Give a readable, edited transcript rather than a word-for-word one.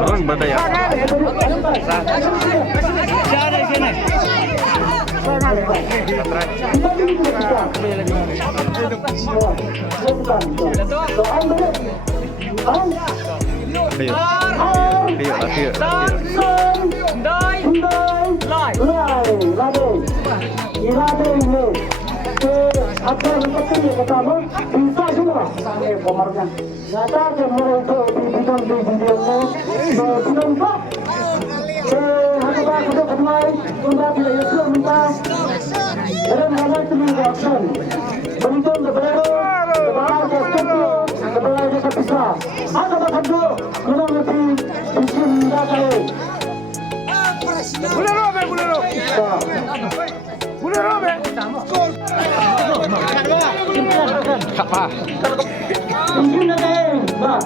Orang badai ya. Apa yang penting yang pertama bisa semua sampai komarnya. Nyata semua itu di bidang di videonya bidang pak. Hamba kedua kembali hamba tidak Yesus minta dan hamba terima action. Bentuk kebenaran kebenaran kesatuan kebenaran kesatuan. Ada bahan dua menang lebih bismillah. Boleh robe. Boleh robe. Apa? Mungkin ada, Mbak,